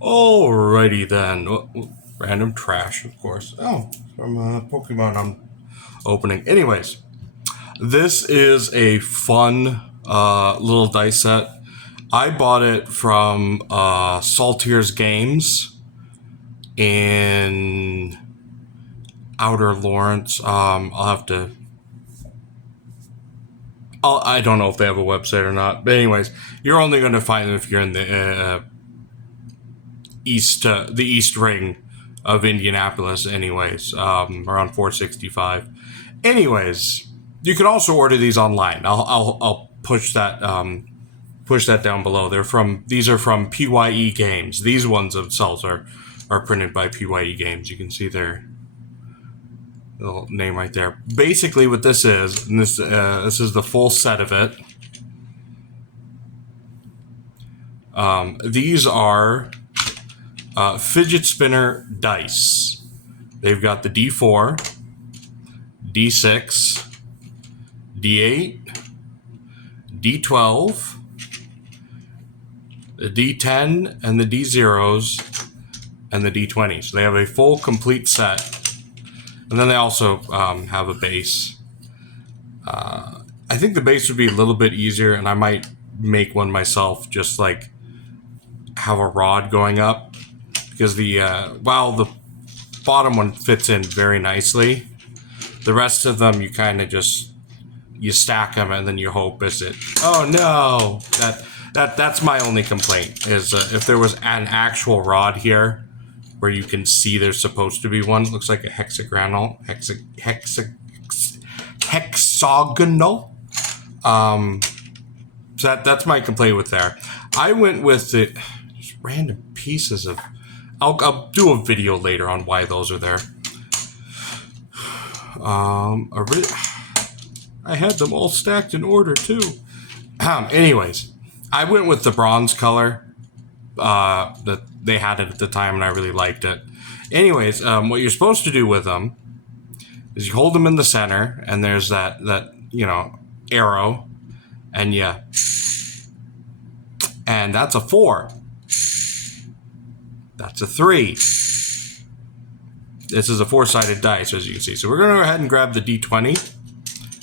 Alrighty then. Random trash, of course. Oh, from Pokemon I'm opening. Anyways, this is a fun little dice set. I bought it from Saltier's Games in Outer Lawrence. I'll have to. I don't know if they have a website or not. But anyways, you're only going to find them if you're in the the East Ring of Indianapolis. Anyways, around 465. Anyways, you can also order these online. I'll push that down below. These are from PYE Games. These ones themselves are printed by PYE Games. You can see their little name right there. Basically, what this is, and this is the full set of it. These are fidget spinner dice. They've got the D4, D6, D8, D12, the D10, and the D0s, and the D20. So they have a full, complete set. And then they also have a base. I think the base would be a little bit easier, and I might make one myself, just like have a rod going up. Because while the bottom one fits in very nicely, the rest of them you kind of just you stack them and then you hope is it. Oh no, that's my only complaint is if there was an actual rod here where you can see there's supposed to be one. It looks like a hexagonal. So that's my complaint with there. I went with the just random pieces of. I'll do a video later on why those are there. I had them all stacked in order too. Anyways, I went with the bronze color that they had it at the time, and I really liked it. Anyways, what you're supposed to do with them is you hold them in the center, and there's that arrow, and and that's a 4. That's a 3. This is a 4-sided dice, as you can see. So we're going to go ahead and grab the D20,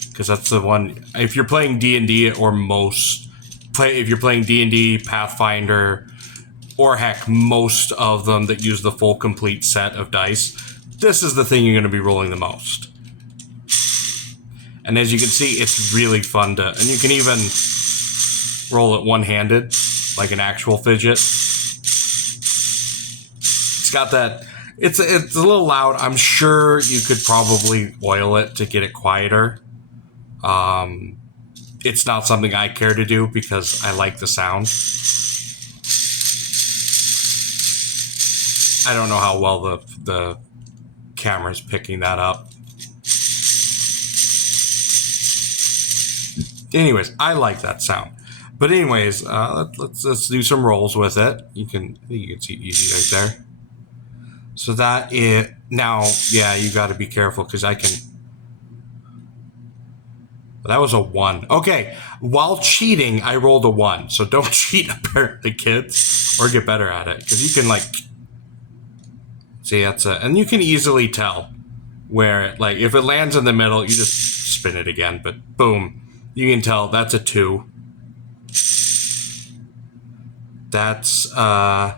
because that's the one. If you're playing D&D or if you're playing D&D, Pathfinder, or heck, most of them that use the full complete set of dice, this is the thing you're going to be rolling the most. And as you can see, it's really fun to, and you can even roll it one-handed, like an actual fidget. It's got that, it's a little loud. I'm sure you could probably oil it to get it quieter. It's not something I care to do because I like the sound. I don't know how well the camera's picking that up. Anyways, I like that sound. But anyways, let's do some rolls with it. You can see easy right there. So that is now, yeah, you got to be careful because I can. That was a 1. Okay, while cheating, I rolled a 1. So don't cheat, apparently, kids, or get better at it because you can see and you can easily tell where if it lands in the middle, you just spin it again. But boom, you can tell that's a 2. That's a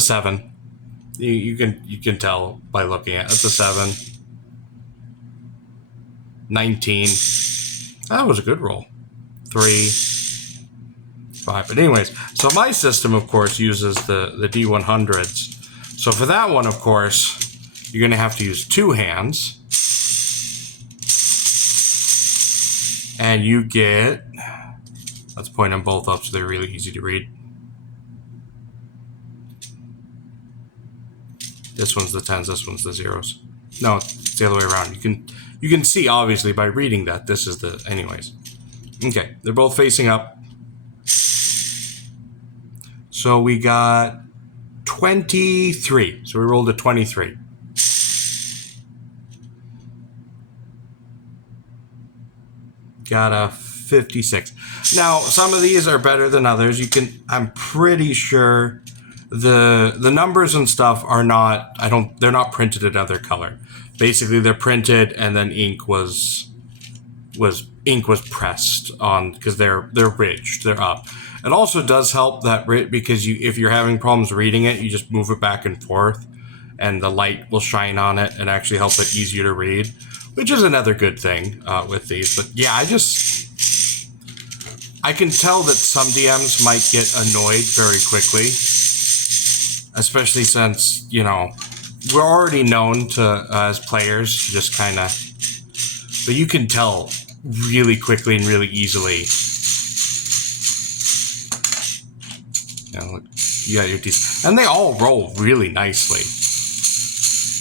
7. You can tell by looking at it. That's a 7. 19. That was a good roll. 3, 5. But anyways, so my system, of course, uses the D100s. So for that one, of course, you're going to have to use 2 hands. And you get... Let's point them both up so they're really easy to read. This one's the 10s, this one's the 0s. No, it's the other way around. You can see, obviously, by reading that, this is the... Anyways. Okay, they're both facing up. So we got 23. So we rolled a 23. Got a 56. Now, some of these are better than others. I'm pretty sure the numbers and stuff are not, they're not printed another color. Basically, they're printed and then ink was pressed on, because they're ridged, they're up. It also does help that because if you're having problems reading it, you just move it back and forth, and the light will shine on it and actually help it easier to read, which is another good thing with these. But yeah, I can tell that some DMs might get annoyed very quickly, especially since, you know, we're already known to, as players, just kind of, but you can tell really quickly and really easily. Yeah, look, you got your teeth. And they all roll really nicely.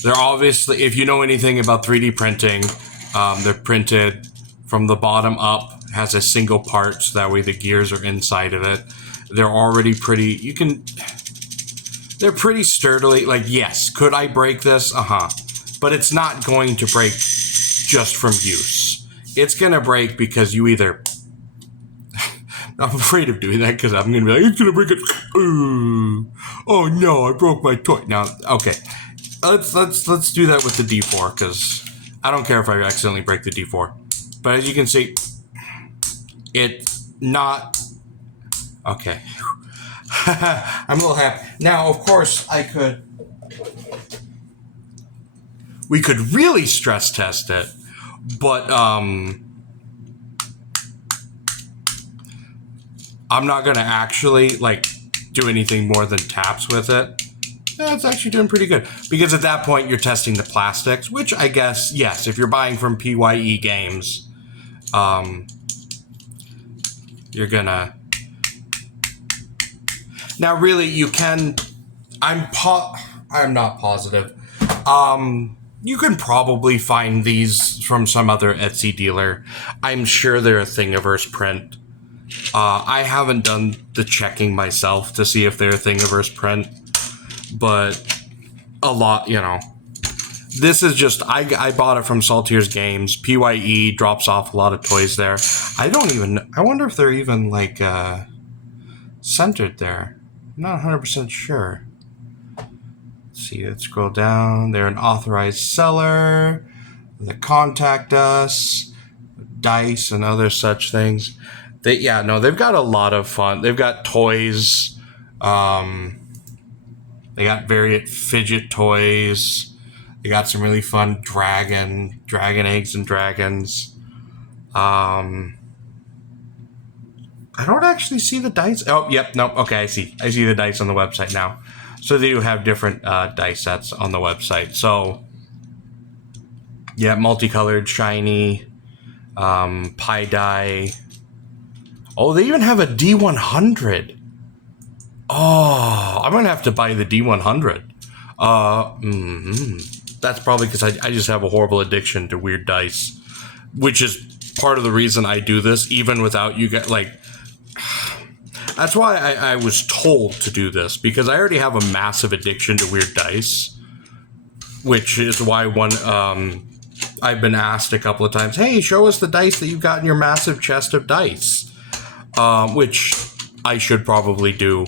They're obviously, if you know anything about 3D printing, they're printed from the bottom up, has a single part, so that way the gears are inside of it. They're already pretty, they're pretty sturdily, like, yes, could I break this? But it's not going to break just from use. It's going to break because you either... I'm afraid of doing that because I'm going to be like, it's going to break it. Ooh. Oh no, I broke my toy. Now, okay. Let's do that with the D4, because I don't care if I accidentally break the D4. But as you can see, it's not... Okay. I'm a little happy. Now, of course, we could really stress test it, but I'm not going to actually, like, do anything more than taps with it. It's actually doing pretty good, because at that point you're testing the plastics, which I guess, yes, if you're buying from PYE games, you're gonna... Now, really, you can... I'm not positive. You can probably find these from some other Etsy dealer. I'm sure they're a Thingiverse print. I haven't done the checking myself to see if they're a Thingiverse print, but a lot, you know. This is just, I bought it from Saltier's Games. PYE drops off a lot of toys there. I wonder if they're even, like, centered there. I'm not 100% sure. Let's see, let's scroll down. They're an authorized seller. They contact us. Dice and other such things. They've got a lot of fun. They've got toys. They got various Fidget toys. They got some really fun dragon eggs and dragons. I don't actually see the dice. Oh, yep, nope. Okay, I see the dice on the website now. So they do have different dice sets on the website. So, yeah, multicolored, shiny, pie die. Oh, they even have a D100. Oh, I'm gonna have to buy the D100. That's probably because I just have a horrible addiction to weird dice, which is part of the reason I do this, even without you guys. Like, that's why I was told to do this, because I already have a massive addiction to weird dice, which is why I've been asked a couple of times, hey, show us the dice that you've got in your massive chest of dice, which I should probably do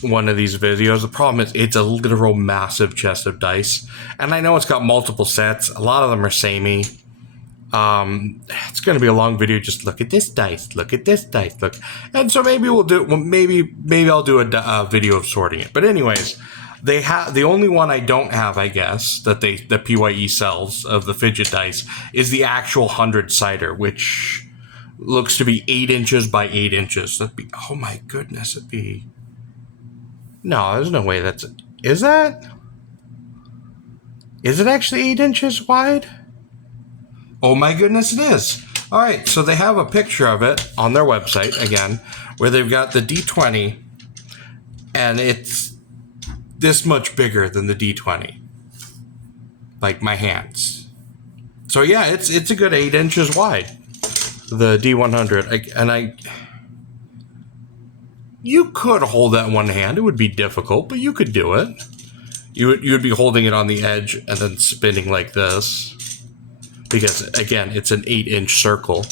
one of these videos. The problem is it's a literal massive chest of dice, and I know it's got multiple sets. A lot of them are samey. It's going to be a long video. Just look at this dice. Look at this dice. Look, and so maybe we'll do. Maybe I'll do a video of sorting it. But anyways, they have the only one I don't have, I guess, that PYE sells of the Fidget dice is the actual 100-sider, which looks to be 8 inches by 8 inches. That'd be, oh my goodness, it'd be. No, there's no way that's it. Is that? Is it actually 8 inches wide? Oh my goodness, it is. All right, so they have a picture of it on their website, again, where they've got the D20, and it's this much bigger than the D20. Like my hands. So yeah, it's a good 8 inches wide, the D100. You could hold that in one hand. It would be difficult, but you could do it. You would be holding it on the edge and then spinning like this, because again, it's an 8-inch circle.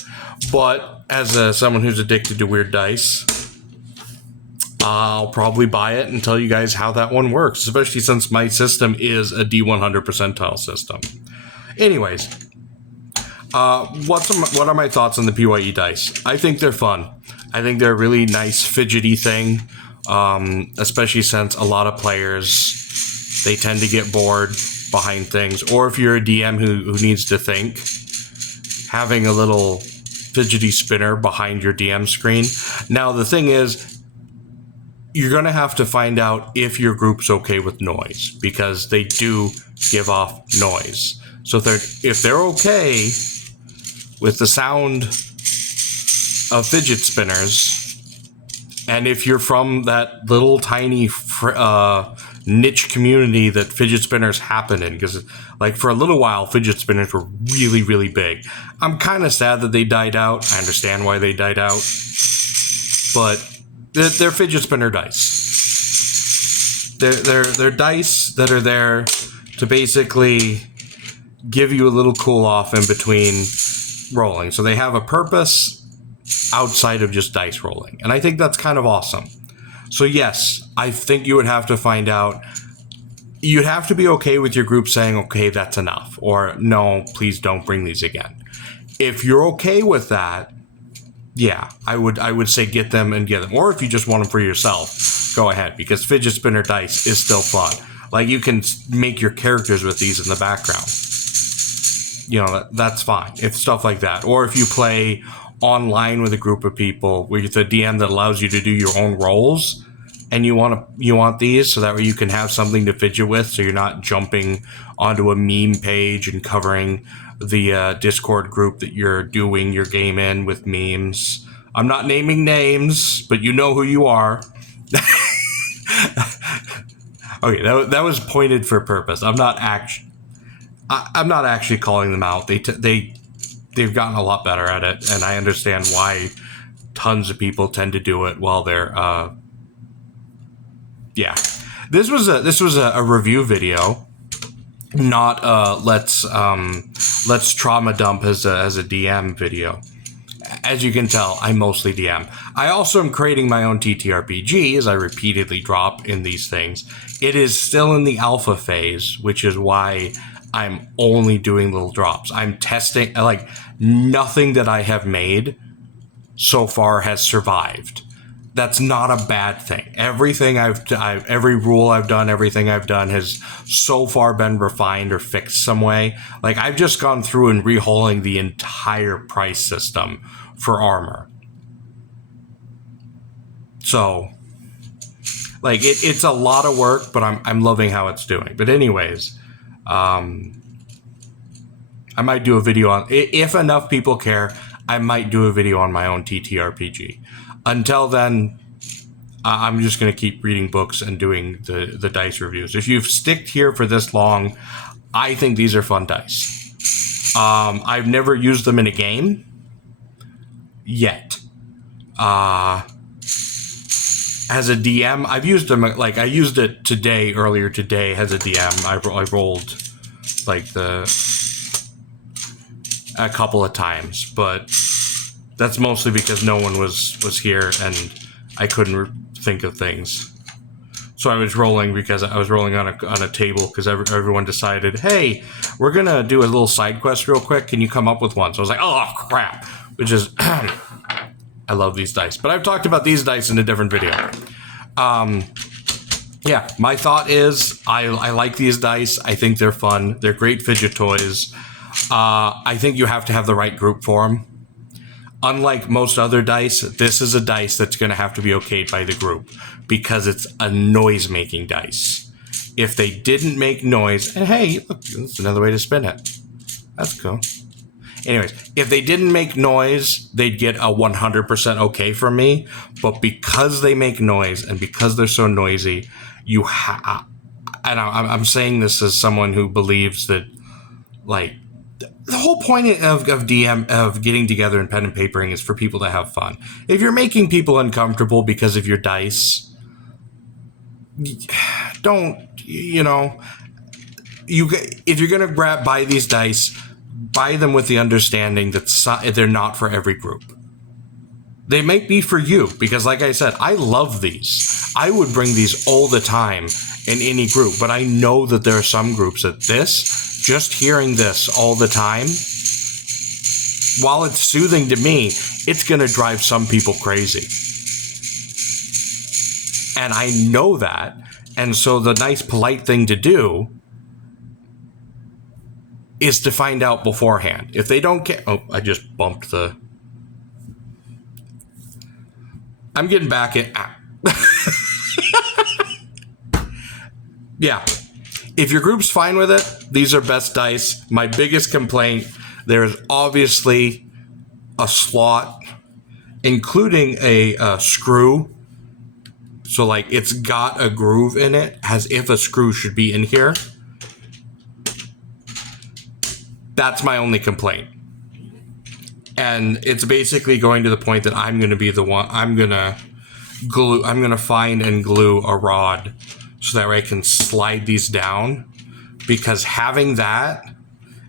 But as someone who's addicted to weird dice, I'll probably buy it and tell you guys how that one works, especially since my system is a D100 percentile system. Anyways, what are my thoughts on the PYE dice? I think they're fun. I think they're a really nice fidgety thing, especially since a lot of players, they tend to get bored behind things. Or if you're a DM who needs to think, having a little fidgety spinner behind your DM screen. Now, the thing is, you're going to have to find out if your group's okay with noise, because they do give off noise. So if they're okay with the sound of fidget spinners, and if you're from that little tiny niche community that fidget spinners happen in, because like for a little while fidget spinners were really, really big. I'm kind of sad that they died out. I understand why they died out, but they're fidget spinner dice. They're dice that are there to basically give you a little cool off in between rolling. So they have a purpose outside of just dice rolling. And I think that's kind of awesome. So yes, I think you would have to find out. You'd have to be okay with your group saying, okay, that's enough. Or no, please don't bring these again. If you're okay with that, yeah, I would say get them and get them. Or if you just want them for yourself, go ahead, because fidget spinner dice is still fun. Like, you can make your characters with these in the background. You know, that's fine. If stuff like that. Or if you play online with a group of people with a DM that allows you to do your own rolls, and you want these so that way you can have something to fidget with, so you're not jumping onto a meme page and covering the Discord group that you're doing your game in with memes. I'm not naming names, but you know who you are. Okay, that was pointed for purpose. I'm not actually calling them out. They've gotten a lot better at it, and I understand why tons of people tend to do it while they're yeah. This was a review video, not let's trauma dump as a DM video. As you can tell, I mostly DM. I also am creating my own TTRPG, as I repeatedly drop in these things. It is still in the alpha phase, which is why I'm only doing little drops. I'm testing, like, nothing that I have made so far has survived. That's not a bad thing. Everything every rule I've done, everything I've done has so far been refined or fixed some way. Like, I've just gone through and rehauling the entire price system for armor. So, like, it's a lot of work, but I'm loving how it's doing. But anyways, I might do a video on, if enough people care, I might do a video on my own TTRPG. Until then, I'm just going to keep reading books and doing the dice reviews. If you've sticked here for this long, I think these are fun dice. I've never used them in a game yet. As a DM, I've used them, like, I used it earlier today as a DM. I rolled like a couple of times, but that's mostly because no one was here and I couldn't think of things. So I was rolling because I was rolling on a table because everyone decided, hey, we're going to do a little side quest real quick. Can you come up with one? So I was like, oh, crap. Which is, I love these dice. But I've talked about these dice in a different video. Yeah, my thought is I like these dice. I think they're fun. They're great fidget toys. I think you have to have the right group for them. Unlike most other dice, this is a dice that's going to have to be okayed by the group because it's a noise-making dice. If they didn't make noise, and hey, look, that's another way to spin it. That's cool. Anyways, if they didn't make noise, they'd get a 100% okay from me. But because they make noise and because they're so noisy, you and I'm saying this as someone who believes that, like, the whole point of getting together and pen and papering is for people to have fun. If you're making people uncomfortable because of your dice, don't, if you're going to buy these dice, buy them with the understanding that they're not for every group. They might be for you because, like I said, I love these. I would bring these all the time in any group, but I know that there are some groups that just hearing this all the time, while it's soothing to me, it's going to drive some people crazy. And I know that. And so the nice, polite thing to do is to find out beforehand. If they don't care... Oh, I just bumped the... I'm getting back at... Yeah. If your group's fine with it, these are best dice. My biggest complaint, there's obviously a slot, including a screw. So, like, it's got a groove in it, as if a screw should be in here. That's my only complaint. And it's basically going to the point that I'm going to be the one, I'm going to find and glue a rod so that way I can slide these down, because having that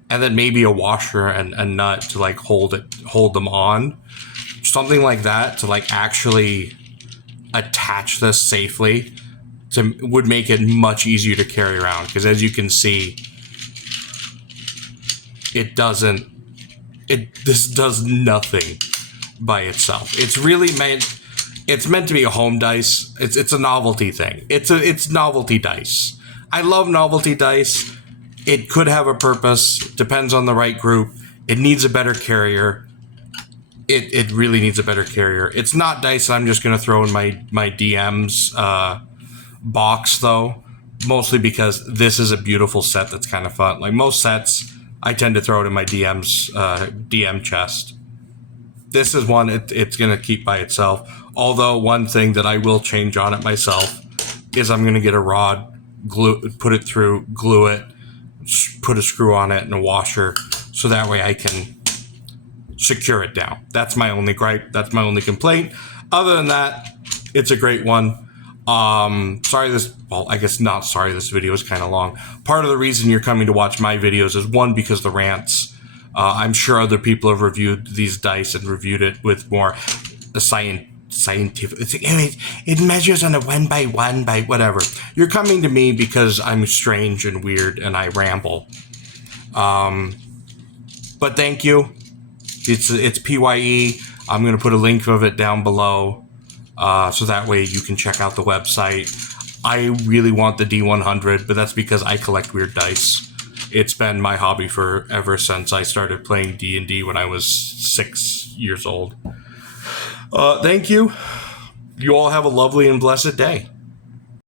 and then maybe a washer and a nut to like hold them on, something like that to like actually attach this safely would make it much easier to carry around, because as you can see, this does nothing by itself. It's meant to be a home dice. It's a novelty thing. It's novelty dice. I love novelty dice. It could have a purpose. Depends on the right group. It needs a better carrier. It really needs a better carrier. It's not dice I'm just going to throw in my DM's box, though. Mostly because this is a beautiful set that's kind of fun. Like most sets, I tend to throw it in my DM's DM chest. This is one it's going to keep by itself. Although one thing that I will change on it myself is I'm going to get a rod, put it through, glue it, put a screw on it and a washer, so that way I can secure it down. That's my only gripe. That's my only complaint. Other than that, it's a great one. I guess not sorry, this video is kind of long. Part of the reason you're coming to watch my videos is, one, because the rants. I'm sure other people have reviewed these dice and reviewed it with more scientific. It measures on a 1 by 1 by whatever. You're coming to me because I'm strange and weird and I ramble. But thank you. It's PYE. I'm going to put a link of it down below, so that way you can check out the website. I really want the D100, but that's because I collect weird dice. It's been my hobby ever since I started playing D&D when I was 6 years old. Thank you. You all have a lovely and blessed day.